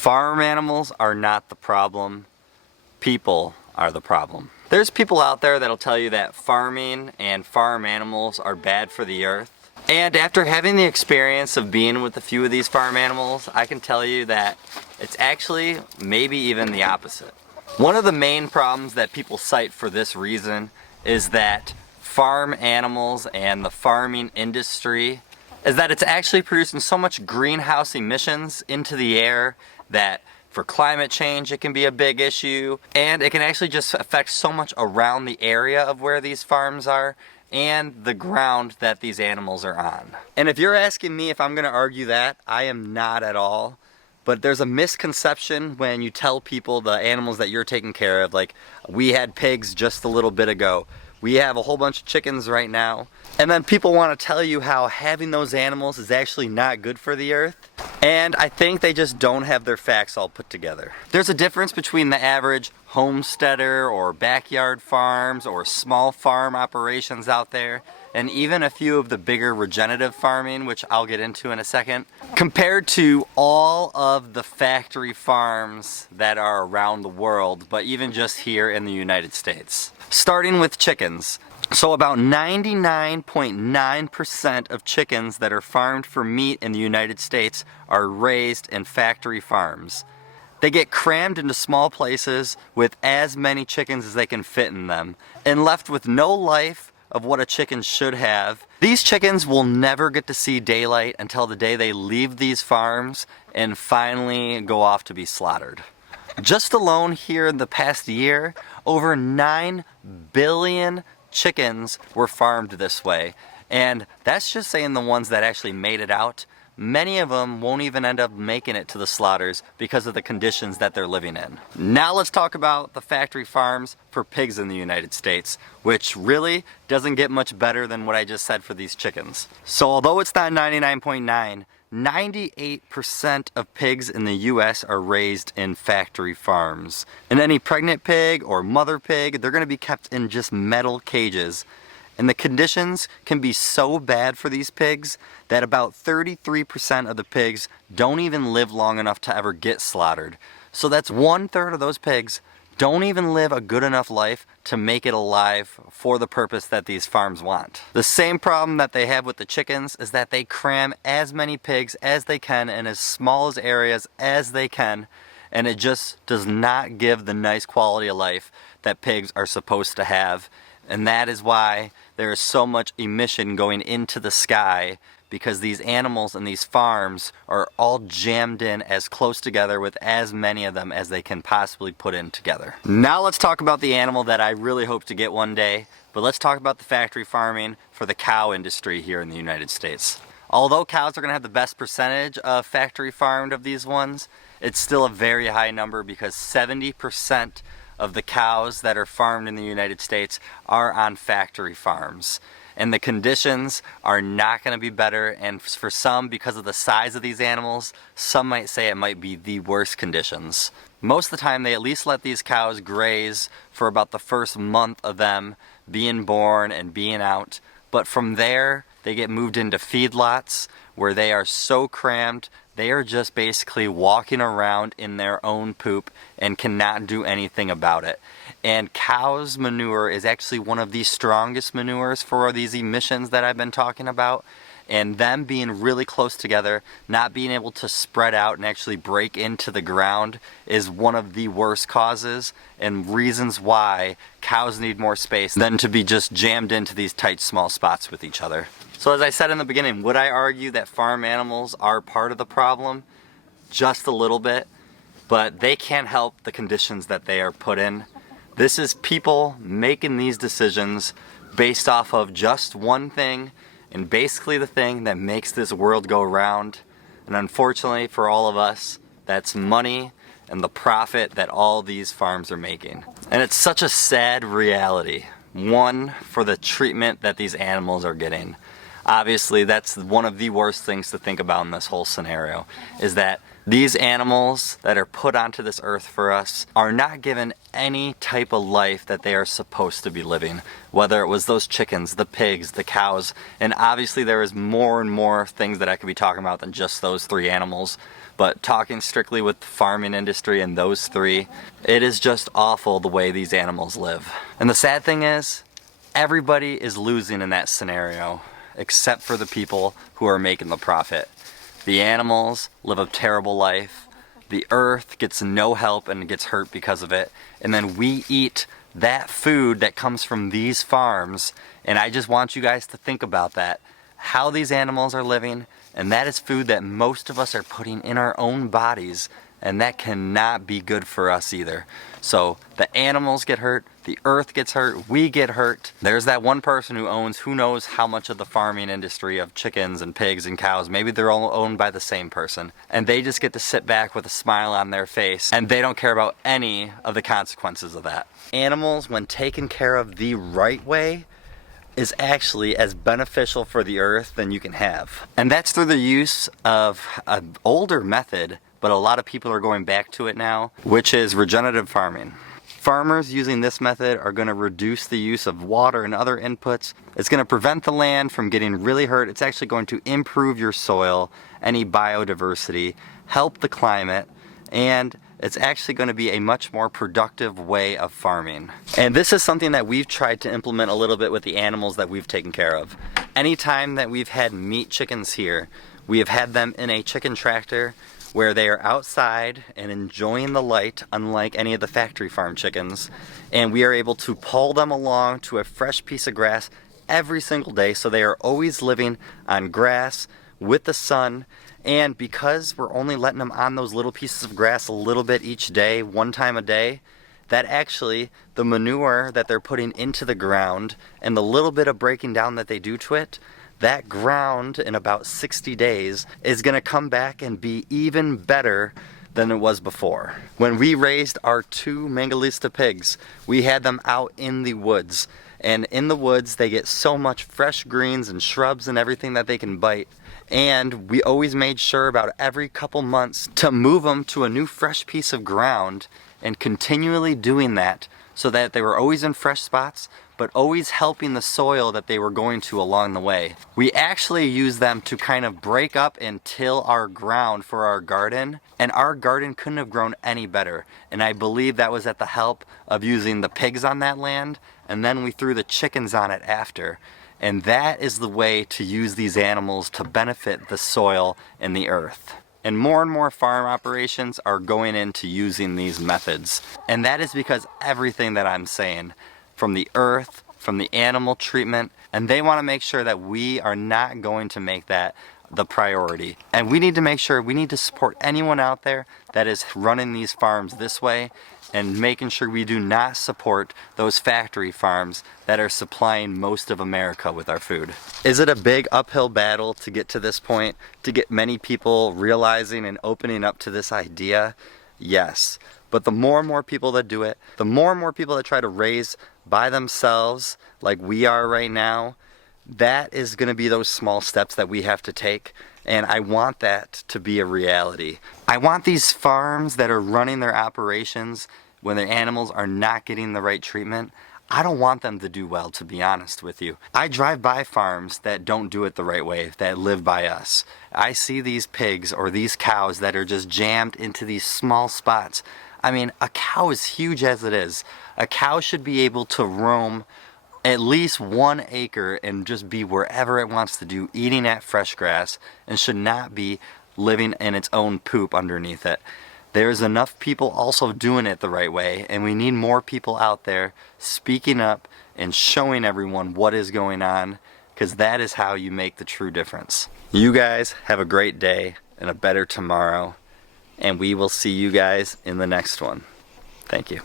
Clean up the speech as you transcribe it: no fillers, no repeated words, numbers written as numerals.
Farm animals are not the problem. People are the problem. There's people out there that'll tell you that farming and farm animals are bad for the earth. And after having the experience of being with a few of these farm animals, I can tell you that it's actually maybe even the opposite. One of the main problems that people cite for this reason is that farm animals and the farming industry is that it's actually producing so much greenhouse emissions into the air that for climate change it can be a big issue, and it can actually just affect so much around the area of where these farms are and the ground that these animals are on. And if you're asking me if I'm going to argue that, I am not at all. But there's a misconception when you tell people the animals that you're taking care of, like we had pigs just a little bit ago. We have a whole bunch of chickens right now. And then people want to tell you how having those animals is actually not good for the earth. And I think they just don't have their facts all put together. There's a difference between the average homesteader or backyard farms or small farm operations out there, and even a few of the bigger regenerative farming, which I'll get into in a second, compared to all of the factory farms that are around the world, but even just here in the United States. Starting with chickens. So about 99.9% of chickens that are farmed for meat in the United States are raised in factory farms. They get crammed into small places with as many chickens as they can fit in them, and left with no life of what a chicken should have. These chickens will never get to see daylight until the day they leave these farms and finally go off to be slaughtered. Just alone here in the past year, over 9 billion chickens were farmed this way. And that's just saying the ones that actually made it out. Many of them won't even end up making it to the slaughters because of the conditions that they're living in. Now let's talk about the factory farms for pigs in the United States, which really doesn't get much better than what I just said for these chickens. So although it's not 99.9, 98% of pigs in the US are raised in factory farms. And any pregnant pig or mother pig, they're going to be kept in just metal cages. And the conditions can be so bad for these pigs that about 33% of the pigs don't even live long enough to ever get slaughtered. So that's 1/3 of those pigs don't even live a good enough life to make it alive for the purpose that these farms want. The same problem that they have with the chickens is that they cram as many pigs as they can in as small as areas as they can, and it just does not give the nice quality of life that pigs are supposed to have. And that is why there is so much emission going into the sky, because these animals and these farms are all jammed in as close together with as many of them as they can possibly put in together. Now let's talk about the animal that I really hope to get one day, but let's talk about the factory farming for the cow industry here in the United States. Although cows are going to have the best percentage of factory farmed of these ones, it's still a very high number because 70% of the cows that are farmed in the United States are on factory farms. And the conditions are not going to be better, and for some, because of the size of these animals, some might say it might be the worst conditions. Most of the time they at least let these cows graze for about the first month of them being born and being out, but from there they get moved into feedlots where they are so crammed they are just basically walking around in their own poop and cannot do anything about it. And cow's manure is actually one of the strongest manures for these emissions that I've been talking about. And them being really close together, not being able to spread out and actually break into the ground, is one of the worst causes and reasons why cows need more space than to be just jammed into these tight small spots with each other. So as I said in the beginning, would I argue that farm animals are part of the problem? Just a little bit, but they can't help the conditions that they are put in. This is people making these decisions based off of just one thing, and basically the thing that makes this world go round. And unfortunately for all of us, that's money and the profit that all these farms are making. And it's such a sad reality. One, for the treatment that these animals are getting. Obviously, that's one of the worst things to think about in this whole scenario, is that These animals that are put onto this earth for us are not given any type of life that they are supposed to be living. Whether it was those chickens, the pigs, the cows, and obviously there is more and more things that I could be talking about than just those three animals. But talking strictly with the farming industry and those three, it is just awful the way these animals live. And the sad thing is, everybody is losing in that scenario, except for the people who are making the profit. The animals live a terrible life, the earth gets no help and gets hurt because of it, and then we eat that food that comes from these farms, and I just want you guys to think about that, how these animals are living, and that is food that most of us are putting in our own bodies, and that cannot be good for us either. So the animals get hurt, the earth gets hurt, we get hurt. There's that one person who owns who knows how much of the farming industry of chickens and pigs and cows. Maybe they're all owned by the same person. And they just get to sit back with a smile on their face and they don't care about any of the consequences of that. Animals, when taken care of the right way, is actually as beneficial for the earth than you can have. And that's through the use of an older method, but a lot of people are going back to it now, which is regenerative farming. Farmers using this method are going to reduce the use of water and other inputs. It's going to prevent the land from getting really hurt. It's actually going to improve your soil, any biodiversity, help the climate, and it's actually going to be a much more productive way of farming. And this is something that we've tried to implement a little bit with the animals that we've taken care of. Anytime that we've had meat chickens here, we have had them in a chicken tractor where they are outside and enjoying the light, unlike any of the factory farm chickens, and we are able to pull them along to a fresh piece of grass every single day, so they are always living on grass with the sun. And because we're only letting them on those little pieces of grass a little bit each day, one time a day, that actually the manure that they're putting into the ground and the little bit of breaking down that they do to it, that ground in about 60 days is going to come back and be even better than it was before. When we raised our 2 Mangalitsa pigs, we had them out in the woods. And in the woods, they get so much fresh greens and shrubs and everything that they can bite. And we always made sure about every couple months to move them to a new fresh piece of ground and continually doing that so that they were always in fresh spots, but always helping the soil that they were going to along the way. We actually use them to kind of break up and till our ground for our garden, and our garden couldn't have grown any better. And I believe that was at the help of using the pigs on that land, and then we threw the chickens on it after. And that is the way to use these animals to benefit the soil and the earth. And more farm operations are going into using these methods. And that is because everything that I'm saying, from the earth, from the animal treatment, and they want to make sure that we are not going to make that the priority. And we need to make sure, we need to support anyone out there that is running these farms this way and making sure we do not support those factory farms that are supplying most of America with our food. Is it a big uphill battle to get to this point, to get many people realizing and opening up to this idea? Yes. But the more and more people that do it, the more and more people that try to raise by themselves like we are right now, that is going to be those small steps that we have to take. And I want that to be a reality. I want these farms that are running their operations when their animals are not getting the right treatment, I don't want them to do well, to be honest with you. I drive by farms that don't do it the right way, that live by us. I see these pigs or these cows that are just jammed into these small spots. I mean, a cow is huge as it is. A cow should be able to roam at least 1 acre and just be wherever it wants to do, eating at fresh grass, and should not be living in its own poop underneath it. There's enough people also doing it the right way, and we need more people out there speaking up and showing everyone what is going on, because that is how you make the true difference. You guys have a great day and a better tomorrow, and we will see you guys in the next one. Thank you.